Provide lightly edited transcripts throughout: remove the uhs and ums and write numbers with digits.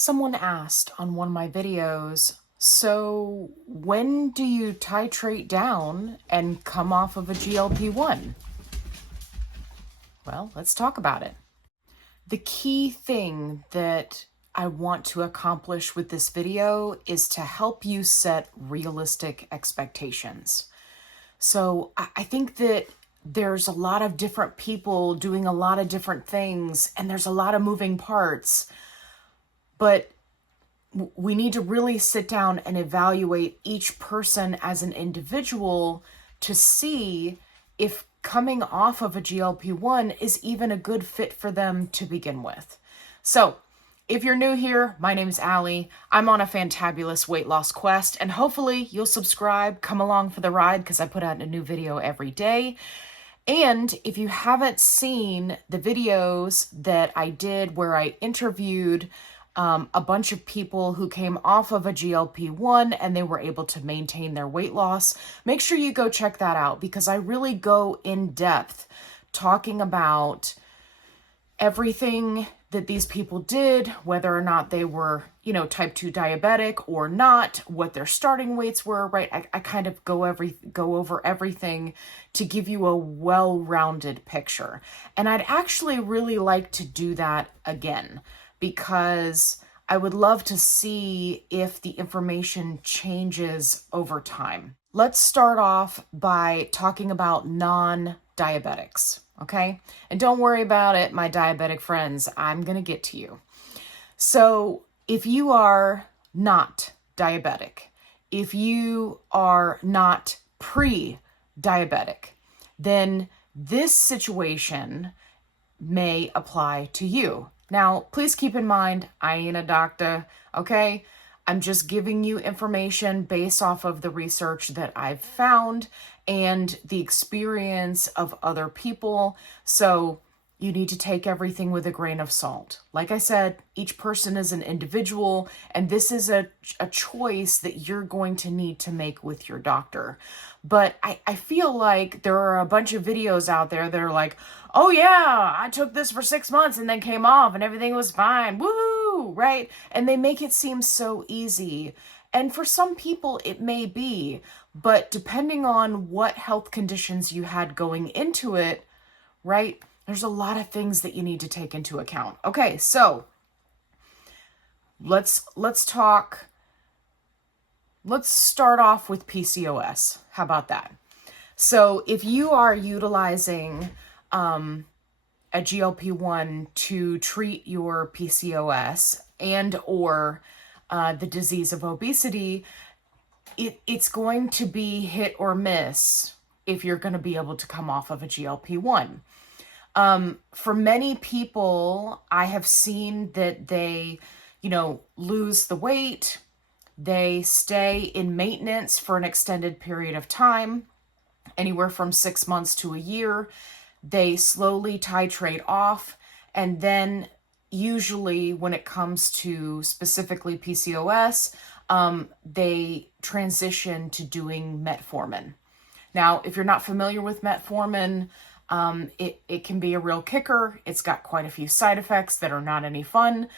Someone asked on one of my videos, so when do you titrate down and come off of a GLP-1? Well, let's talk about it. The key thing that I want to accomplish with this video is to help you set realistic expectations. So I think that there's a lot of different people doing a lot of different things, and there's a lot of moving parts. But we need to really sit down and evaluate each person as an individual to see if coming off of a GLP-1 is even a good fit for them to begin with. So if you're new here, my name's Allie. I'm on a fantabulous weight loss quest, and hopefully you'll subscribe, come along for the ride, because I put out a new video every day. And if you haven't seen the videos that I did where I interviewed a bunch of people who came off of a GLP-1 and they were able to maintain their weight loss, make sure you go check that out, because I really go in depth talking about everything that these people did, whether or not they were, type 2 diabetic or not, what their starting weights were, right? I kind of go over everything to give you a well-rounded picture. And I'd actually really like to do that again, because I would love to see if the information changes over time. Let's start off by talking about non-diabetics, okay? And don't worry about it, my diabetic friends, I'm gonna get to you. So if you are not diabetic, if you are not pre-diabetic, then this situation may apply to you. Now, please keep in mind, I ain't a doctor, okay? I'm just giving you information based off of the research that I've found and the experience of other people. So you need to take everything with a grain of salt. Like I said, each person is an individual, and this is a choice that you're going to need to make with your doctor. But I feel like there are a bunch of videos out there that are like, oh yeah, I took this for 6 months and then came off and everything was fine, woohoo, right? And they make it seem so easy. And for some people it may be, but depending on what health conditions you had going into it, right? There's a lot of things that you need to take into account. Okay, so let's start off with PCOS. How about that? So if you are utilizing a GLP-1 to treat your PCOS and or the disease of obesity, it's going to be hit or miss if you're going to be able to come off of a GLP-1. For many people, I have seen that they, lose the weight, they stay in maintenance for an extended period of time, anywhere from 6 months to a year. They slowly titrate off, and then usually when it comes to specifically PCOS, they transition to doing metformin. Now, if you're not familiar with metformin, it can be a real kicker. It's got quite a few side effects that are not any fun.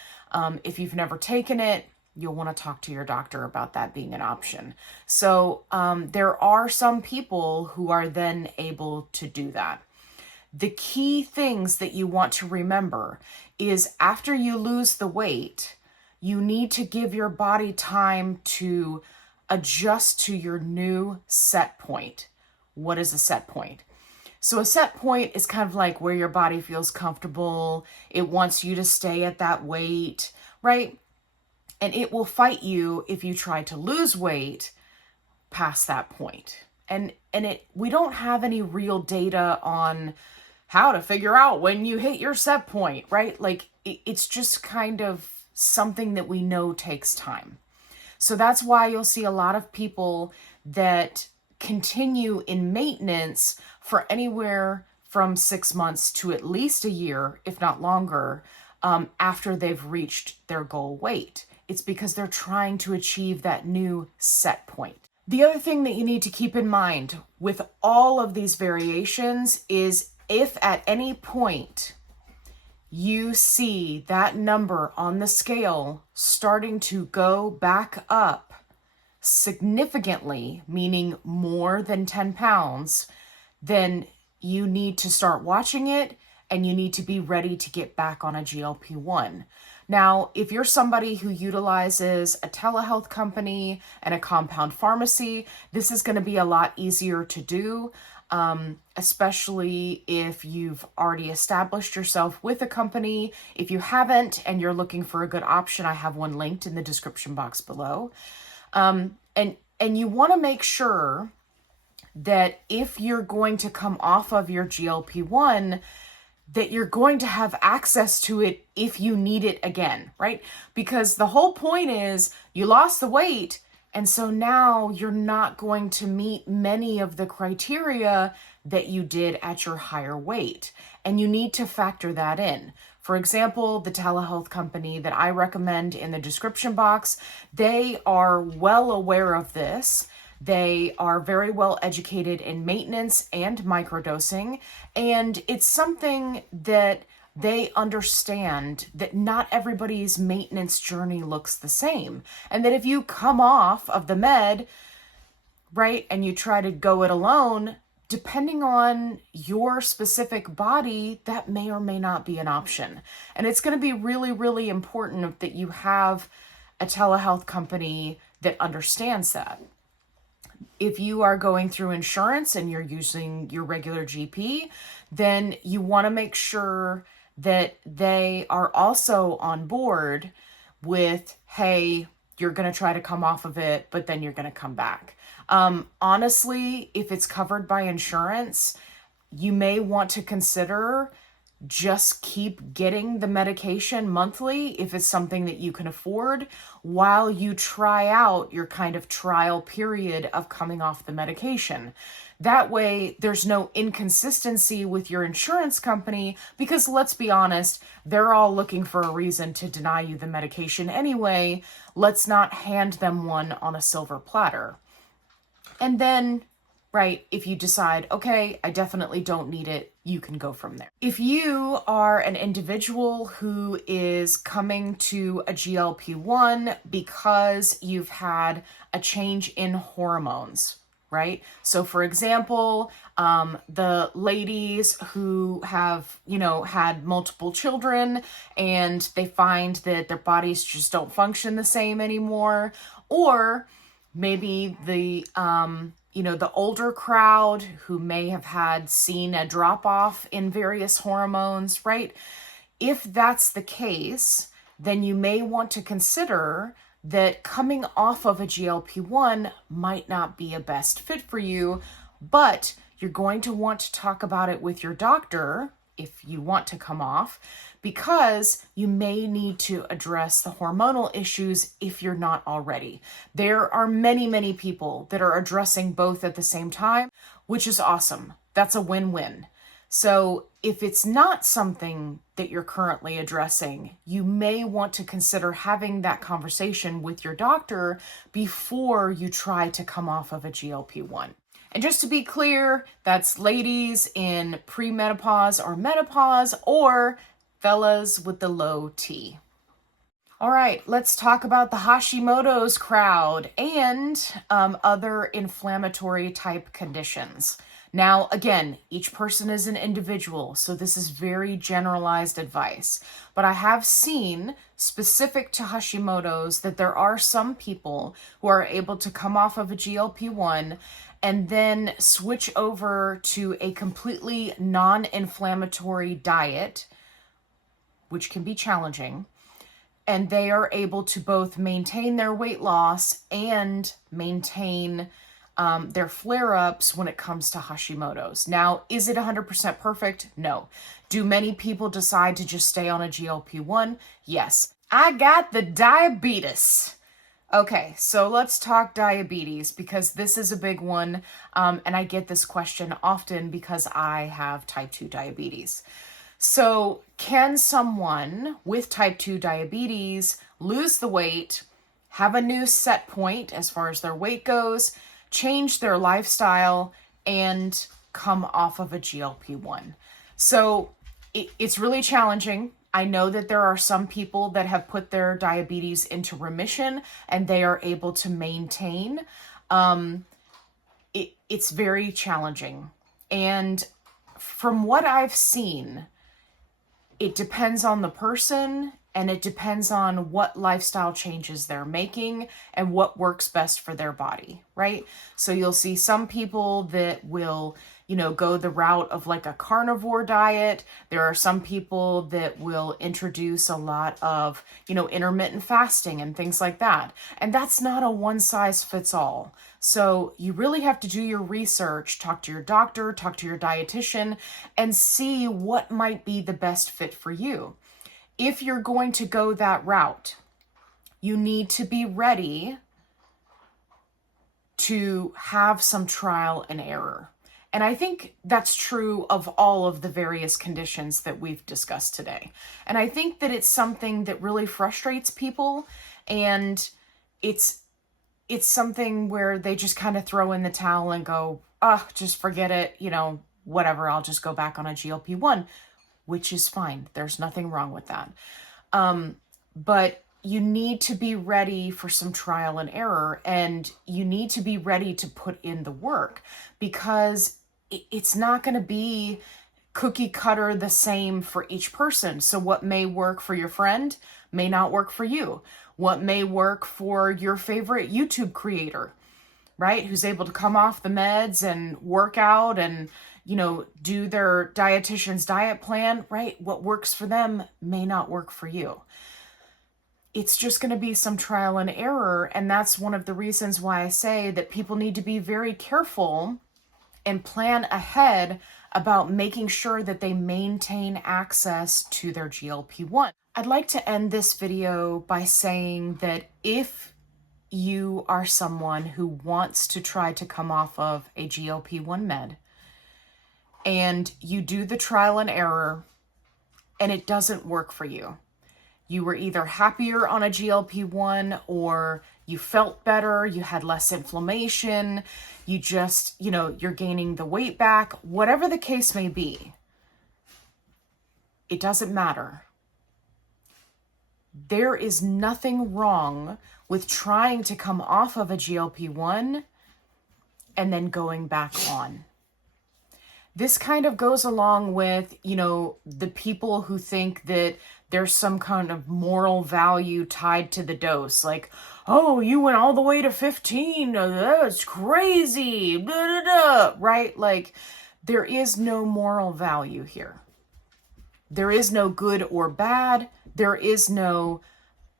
If you've never taken it, you'll want to talk to your doctor about that being an option. So there are some people who are then able to do that. The key things that you want to remember is after you lose the weight, you need to give your body time to adjust to your new set point. What is a set point? So a set point is kind of like where your body feels comfortable. It wants you to stay at that weight, right? And it will fight you if you try to lose weight past that point. And we don't have any real data on how to figure out when you hit your set point, right? Like it's just kind of something that we know takes time. So that's why you'll see a lot of people that continue in maintenance for anywhere from 6 months to at least a year, if not longer, after they've reached their goal weight. It's because they're trying to achieve that new set point. The other thing that you need to keep in mind with all of these variations is if at any point you see that number on the scale starting to go back up significantly, meaning more than 10 pounds, then you need to start watching it and you need to be ready to get back on a GLP-1. Now, if you're somebody who utilizes a telehealth company and a compound pharmacy, this is going to be a lot easier to do, especially if you've already established yourself with a company. If you haven't and you're looking for a good option, I have one linked in the description box below. And you want to make sure that if you're going to come off of your GLP-1, that you're going to have access to it if you need it again, right? Because the whole point is you lost the weight, and so now you're not going to meet many of the criteria that you did at your higher weight. And you need to factor that in. For example, the telehealth company that I recommend in the description box, they are well aware of this. They are very well educated in maintenance and microdosing, and it's something that they understand that not everybody's maintenance journey looks the same. And that if you come off of the med, right, and you try to go it alone, depending on your specific body, that may or may not be an option. And it's going to be really, really important that you have a telehealth company that understands that. If you are going through insurance and you're using your regular GP, then you want to make sure that they are also on board with, hey, you're going to try to come off of it, but then you're going to come back. Honestly, if it's covered by insurance, you may want to consider just keep getting the medication monthly if it's something that you can afford while you try out your kind of trial period of coming off the medication. That way, there's no inconsistency with your insurance company because let's be honest, they're all looking for a reason to deny you the medication anyway. Let's not hand them one on a silver platter. And then, right, if you decide, okay, I definitely don't need it, you can go from there. If you are an individual who is coming to a GLP-1 because you've had a change in hormones, right? So for example, the ladies who have, had multiple children and they find that their bodies just don't function the same anymore, or maybe the older crowd who may have seen a drop off in various hormones, right? If that's the case, then you may want to consider that coming off of a GLP-1 might not be a best fit for you, but you're going to want to talk about it with your doctor if you want to come off, because you may need to address the hormonal issues if you're not already. There are many, many people that are addressing both at the same time, which is awesome. That's a win-win. So if it's not something that you're currently addressing, you may want to consider having that conversation with your doctor before you try to come off of a GLP-1. And just to be clear, that's ladies in premenopause or menopause, or fellas with the low T. All right, let's talk about the Hashimoto's crowd and other inflammatory type conditions. Now, again, each person is an individual, so this is very generalized advice. But I have seen, specific to Hashimoto's, that there are some people who are able to come off of a GLP-1 and then switch over to a completely non-inflammatory diet, which can be challenging. And they are able to both maintain their weight loss and maintain their flare-ups when it comes to Hashimoto's. Now, is it 100% perfect? No. Do many people decide to just stay on a GLP-1? Yes. I got the diabetes. Okay, so let's talk diabetes because this is a big one, and I get this question often because I have type 2 diabetes. So can someone with type 2 diabetes lose the weight, have a new set point as far as their weight goes, change their lifestyle, and come off of a GLP-1? So it's really challenging. I know that there are some people that have put their diabetes into remission and they are able to maintain. It's very challenging. And from what I've seen, it depends on the person and it depends on what lifestyle changes they're making and what works best for their body, right? So you'll see some people that will, go the route of like a carnivore diet. There are some people that will introduce a lot of, intermittent fasting and things like that. And that's not a one size fits all. So you really have to do your research, talk to your doctor, talk to your dietitian, and see what might be the best fit for you. If you're going to go that route, you need to be ready to have some trial and error. And I think that's true of all of the various conditions that we've discussed today. And I think that it's something that really frustrates people, and it's something where they just kind of throw in the towel and go, just forget it, whatever, I'll just go back on a GLP-1, which is fine. There's nothing wrong with that. But you need to be ready for some trial and error, and you need to be ready to put in the work, because it's not going to be cookie cutter the same for each person. So what may work for your friend may not work for you. What may work for your favorite YouTube creator, right? Who's able to come off the meds and work out and, do their dietitian's diet plan, right? What works for them may not work for you. It's just going to be some trial and error. And that's one of the reasons why I say that people need to be very careful and plan ahead about making sure that they maintain access to their GLP-1. I'd like to end this video by saying that if you are someone who wants to try to come off of a GLP-1 med and you do the trial and error and it doesn't work for you, you were either happier on a GLP-1 or you felt better, you had less inflammation, you just, you're gaining the weight back, whatever the case may be, it doesn't matter. There is nothing wrong with trying to come off of a GLP-1 and then going back on. This kind of goes along with, the people who think that there's some kind of moral value tied to the dose. Like, oh, you went all the way to 15. That's crazy. Blah, blah, blah. Right? Like, there is no moral value here. There is no good or bad. There is no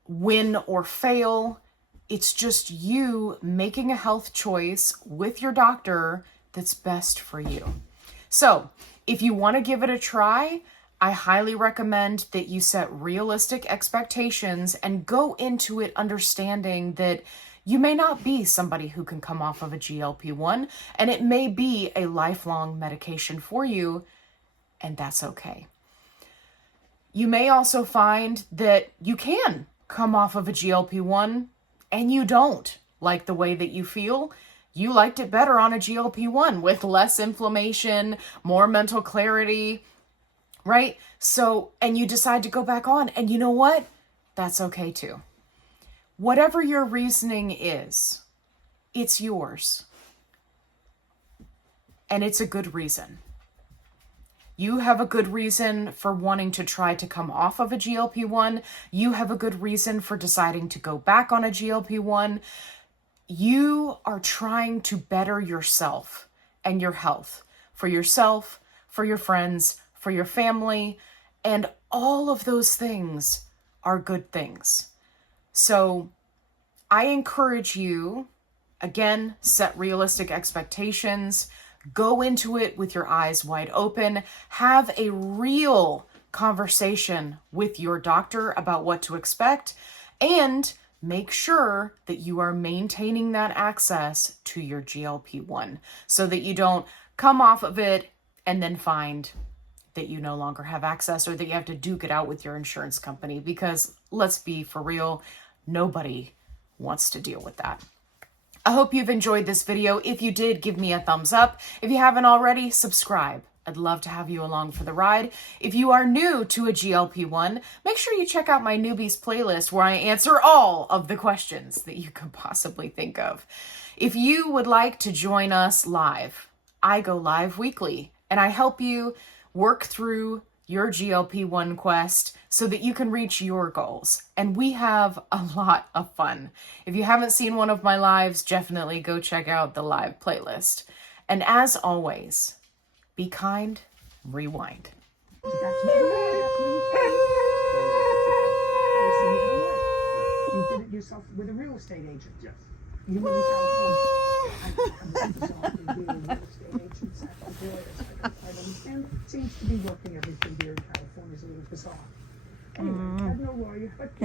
win or fail. It's just you making a health choice with your doctor that's best for you. So if you want to give it a try, I highly recommend that you set realistic expectations and go into it understanding that you may not be somebody who can come off of a GLP-1, and it may be a lifelong medication for you, and that's okay. You may also find that you can come off of a GLP-1 and you don't like the way that you feel. You liked it better on a GLP-1 with less inflammation, more mental clarity, right? So, and you decide to go back on, and you know what? That's okay too. Whatever your reasoning is, it's yours. And it's a good reason. You have a good reason for wanting to try to come off of a GLP-1. You have a good reason for deciding to go back on a GLP-1. You are trying to better yourself and your health for yourself, for your friends, for your family, and all of those things are good things. So I encourage you, again, set realistic expectations, go into it with your eyes wide open, have a real conversation with your doctor about what to expect, and make sure that you are maintaining that access to your GLP-1 so that you don't come off of it and then find that you no longer have access or that you have to duke it out with your insurance company, because let's be for real, nobody wants to deal with that. I hope you've enjoyed this video. If you did, give me a thumbs up. If you haven't already, subscribe. I'd love to have you along for the ride. If you are new to a GLP-1, make sure you check out my newbies playlist where I answer all of the questions that you could possibly think of. If you would like to join us live, I go live weekly and I help you work through your GLP-1 quest so that you can reach your goals. And we have a lot of fun. If you haven't seen one of my lives, definitely go check out the live playlist. And as always, be kind, rewind. You did it yourself with a real estate agent. Yes. You live in California. I'm bizarre in being a real estate agent. I don't understand. Seems to be working everything here in California is a little bizarre. Anyway, I have no lawyer, but